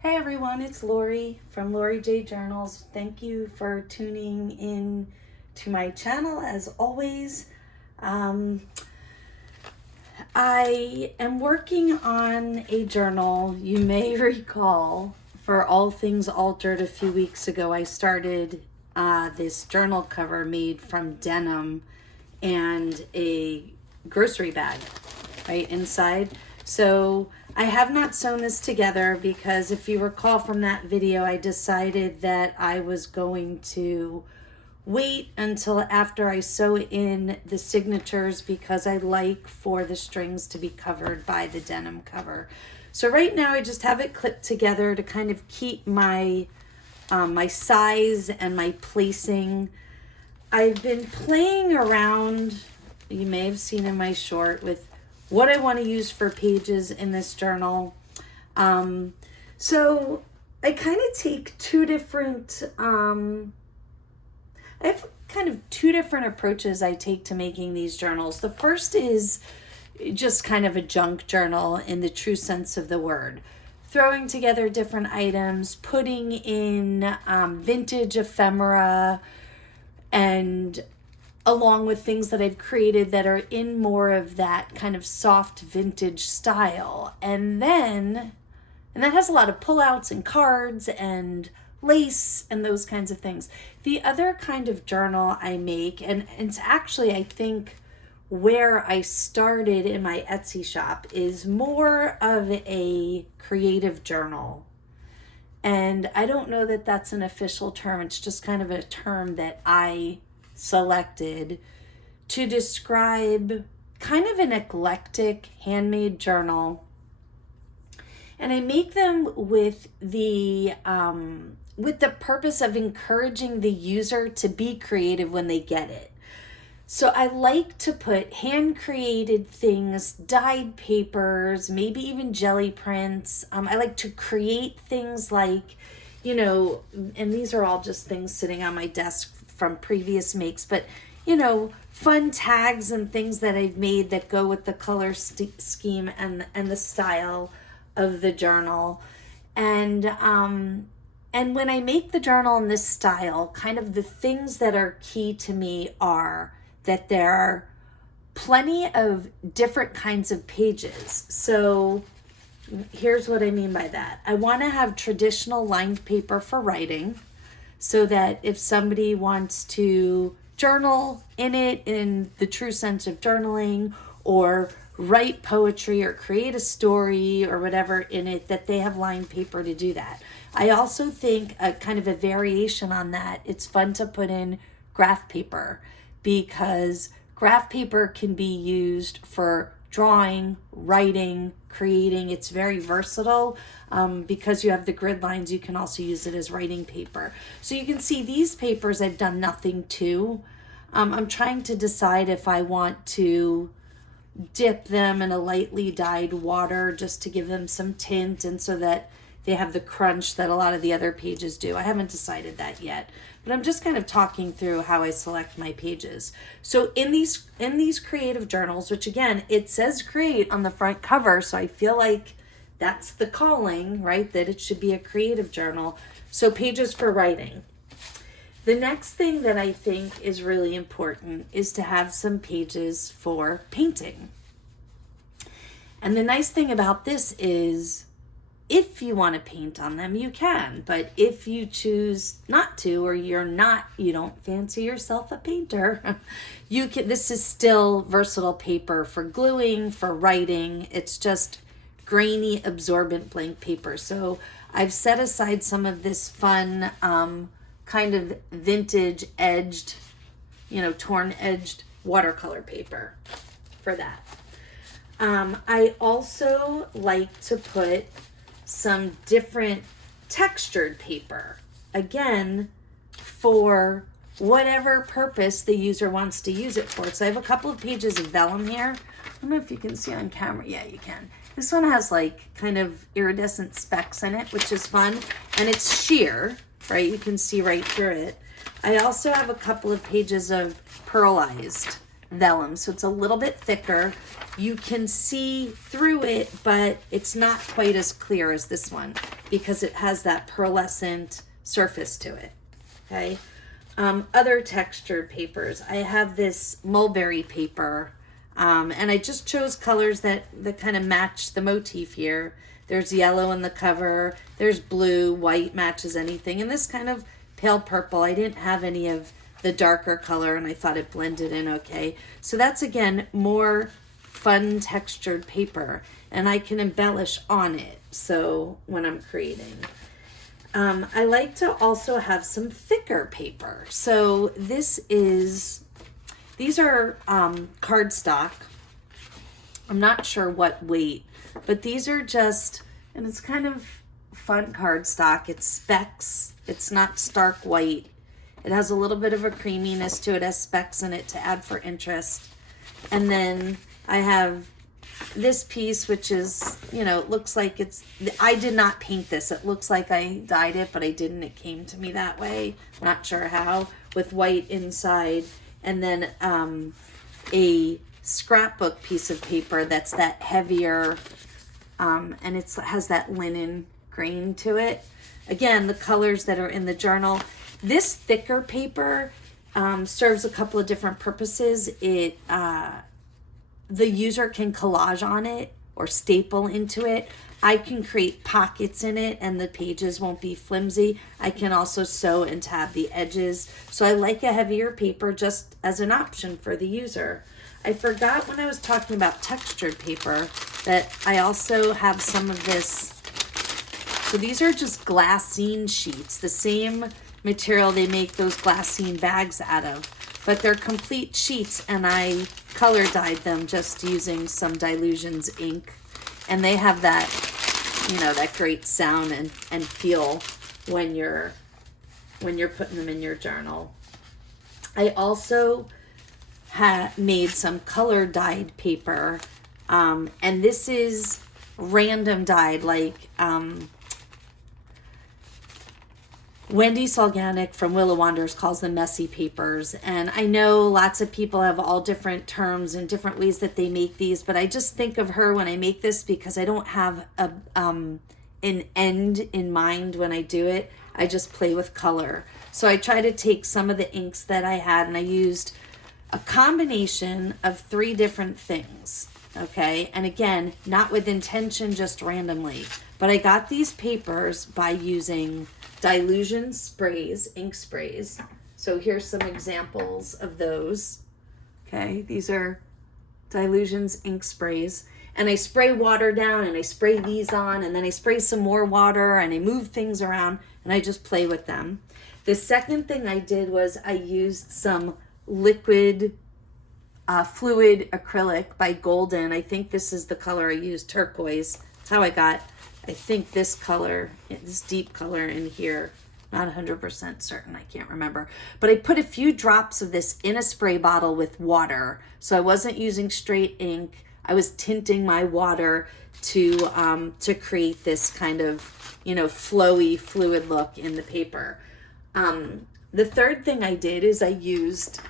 Hey everyone, it's Lori from Lori J Journals. Thank you for tuning in to my channel as always. I am working on a journal. You may recall for All Things Altered a few weeks ago, I started this journal cover made from denim and a grocery bag right inside. So I have not sewn this together because if you recall from that video, I decided that I was going to wait until after I sew in the signatures because I like for the strings to be covered by the denim cover. So right now I just have it clipped together to kind of keep my my size and my placing. I've been playing around, you may have seen in my short, with what I want to use for pages in this journal. So I kind of take two different, I have kind of two different approaches I take to making these journals. The first is just kind of a junk journal in the true sense of the word. Throwing together different items, putting in vintage ephemera, and along with things that I've created that are in more of that kind of soft vintage style. And that has a lot of pullouts and cards and lace and those kinds of things. The other kind of journal I make, and it's actually, I think, where I started in my Etsy shop, is more of a creative journal. And I don't know that that's an official term. It's just kind of a term that I selected to describe kind of an eclectic handmade journal. And I make them with the purpose of encouraging the user to be creative when they get it. So I like to put hand-created things, dyed papers, maybe even jelly prints. I like to create things like, and these are all just things sitting on my desk from previous makes, but, fun tags and things that I've made that go with the color scheme and the style of the journal. And when I make the journal in this style, kind of the things that are key to me are that there are plenty of different kinds of pages. So here's what I mean by that. I want to have traditional lined paper for writing so that if somebody wants to journal in it in the true sense of journaling, or write poetry or create a story or whatever in it, that they have lined paper to do that. I also think a kind of a variation on that, it's fun to put in graph paper, because graph paper can be used for drawing, writing, creating. It's very versatile. Because you have the grid lines, you can also use it as writing paper. So you can see these papers I've done nothing to. I'm trying to decide if I want to dip them in a lightly dyed water just to give them some tint and so that they have the crunch that a lot of the other pages do. I haven't decided that yet, but I'm just kind of talking through how I select my pages. So in these creative journals, which again, it says create on the front cover, so I feel like that's the calling, right? That it should be a creative journal. So pages for writing. The next thing that I think is really important is to have some pages for painting. And the nice thing about this is, if you want to paint on them, you can. But if you choose not to, or you don't fancy yourself a painter, you can. This is still versatile paper for gluing, for writing. It's just grainy, absorbent blank paper. So I've set aside some of this fun kind of vintage edged, torn edged watercolor paper for that. I also like to put some different textured paper, again, for whatever purpose the user wants to use it for. So I have a couple of pages of vellum here. I don't know if you can see on camera. Yeah, you can. This one has like kind of iridescent specks in it, which is fun. And it's sheer, right? You can see right through it. I also have a couple of pages of pearlized vellum, so it's a little bit thicker. You can see through it, but it's not quite as clear as this one because it has that pearlescent surface to it. Okay. Other textured papers. I have this mulberry paper, and I just chose colors that kind of match the motif here. There's yellow in the cover. There's blue, white matches anything, and this kind of pale purple. I didn't have any of the darker color, and I thought it blended in okay. So that's, again, more fun textured paper, and I can embellish on it. So when I'm creating. I like to also have some thicker paper. So these are cardstock. I'm not sure what weight, but these are just, and it's kind of fun cardstock. It's specks. It's not stark white. It has a little bit of a creaminess to it. It has specks in it to add for interest. And then I have this piece, which is, it looks like I did not paint this. It looks like I dyed it, but I didn't. It came to me that way. Not sure how, with white inside. And then a scrapbook piece of paper that's that heavier, and it has that linen grain to it. Again, the colors that are in the journal. This thicker paper serves a couple of different purposes. The user can collage on it or staple into it. I can create pockets in it and the pages won't be flimsy. I can also sew and tab the edges. So I like a heavier paper just as an option for the user. I forgot when I was talking about textured paper that I also have some of this. So these are just glassine sheets, the same material they make those glassine bags out of. But they're complete sheets, and I color dyed them just using some Dylusions ink. And they have that, that great sound and feel when you're putting them in your journal. I also made some color dyed paper, and this is random dyed, like Wendy Solganic from Willow Wanderers calls them messy papers. And I know lots of people have all different terms and different ways that they make these, but I just think of her when I make this because I don't have an end in mind when I do it. I just play with color. So I try to take some of the inks that I had, and I used a combination of 3 different things. Okay, and again, not with intention, just randomly. But I got these papers by using Dylusion sprays, ink sprays. So here's some examples of those. Okay, these are Dylusion's ink sprays. And I spray water down, and I spray these on, and then I spray some more water, and I move things around, and I just play with them. The second thing I did was I used some liquid fluid acrylic by Golden. I think this is the color I used, turquoise. That's how I got, I think, this color, this deep color in here. Not 100% certain, I can't remember. But I put a few drops of this in a spray bottle with water. So I wasn't using straight ink. I was tinting my water to create this kind of, flowy, fluid look in the paper. The third thing I did is I used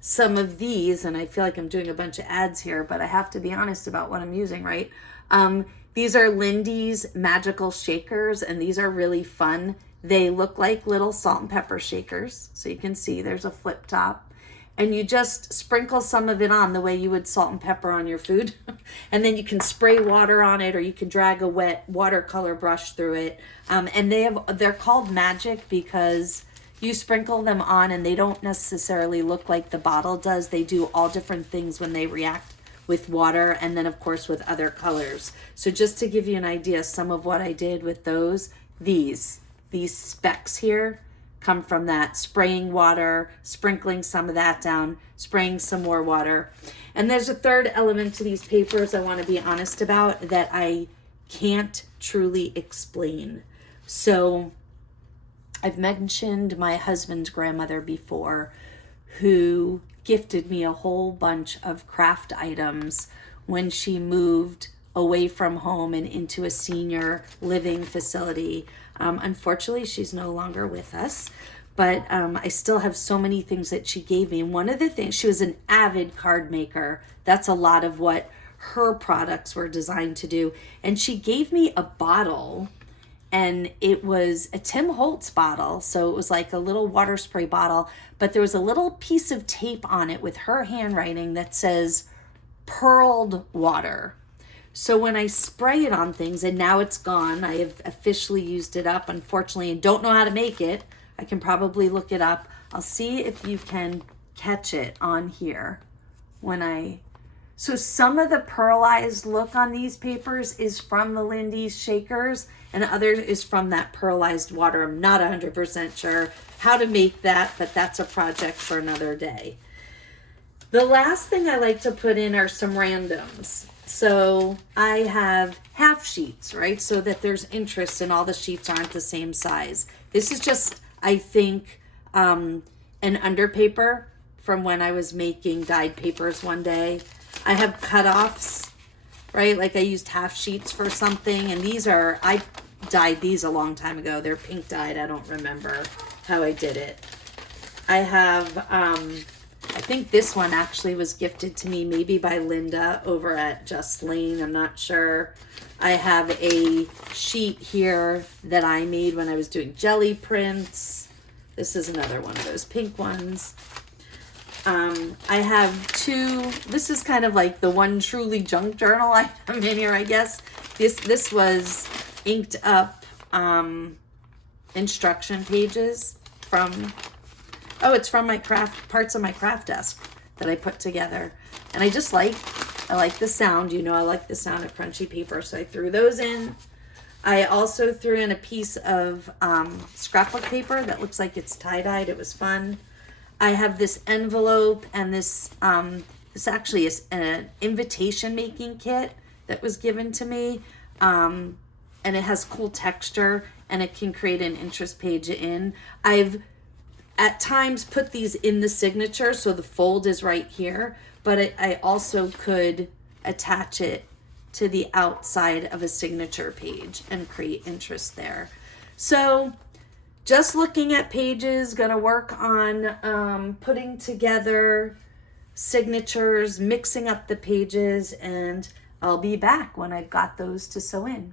some of these, and I feel like I'm doing a bunch of ads here, but I have to be honest about what I'm using, right? These are Lindy's Magical Shakers, and these are really fun. They look like little salt and pepper shakers. So you can see there's a flip top. And you just sprinkle some of it on the way you would salt and pepper on your food. And then you can spray water on it, or you can drag a wet watercolor brush through it. And they're called Magic because you sprinkle them on and they don't necessarily look like the bottle does. They do all different things when they react with water, and then of course with other colors. So just to give you an idea, some of what I did with those, these specks here come from that, spraying water, sprinkling some of that down, spraying some more water. And there's a third element to these papers I want to be honest about that I can't truly explain. So I've mentioned my husband's grandmother before, who gifted me a whole bunch of craft items when she moved away from home and into a senior living facility. Unfortunately, she's no longer with us, but I still have so many things that she gave me. And one of the things, she was an avid card maker. That's a lot of what her products were designed to do. And she gave me a bottle, and it was a Tim Holtz bottle. So it was like a little water spray bottle, but there was a little piece of tape on it with her handwriting that says pearled water. So when I spray it on things, and now it's gone, I have officially used it up, unfortunately, and don't know how to make it. I can probably look it up. I'll see if you can catch it on here so some of the pearlized look on these papers is from the Lindy's Shakers, and others is from that pearlized water. I'm not 100% sure how to make that, but that's a project for another day. The last thing I like to put in are some randoms. So I have half sheets, right? So that there's interest and all the sheets aren't the same size. This is just, I think, an underpaper from when I was making dyed papers one day. I have cutoffs, right? Like I used half sheets for something, and I dyed these a long time ago. They're pink dyed. I don't remember how I did it. I have, I think this one actually was gifted to me maybe by Linda over at Just Lane. I'm not sure. I have a sheet here that I made when I was doing jelly prints. This is another one of those pink ones. I have two, this is kind of like the one truly junk journal item in here, I guess. This was inked up instruction pages from, it's from my parts of my craft desk that I put together. And I like the sound, I like the sound of crunchy paper, so I threw those in. I also threw in a piece of scrapbook paper that looks like it's tie-dyed. It was fun. I have this envelope, and this actually is an invitation making kit that was given to me. And it has cool texture, and it can create an interest page in. I've at times put these in the signature, so the fold is right here, but I also could attach it to the outside of a signature page and create interest there. So just looking at pages, gonna work on putting together signatures, mixing up the pages, and I'll be back when I've got those to sew in.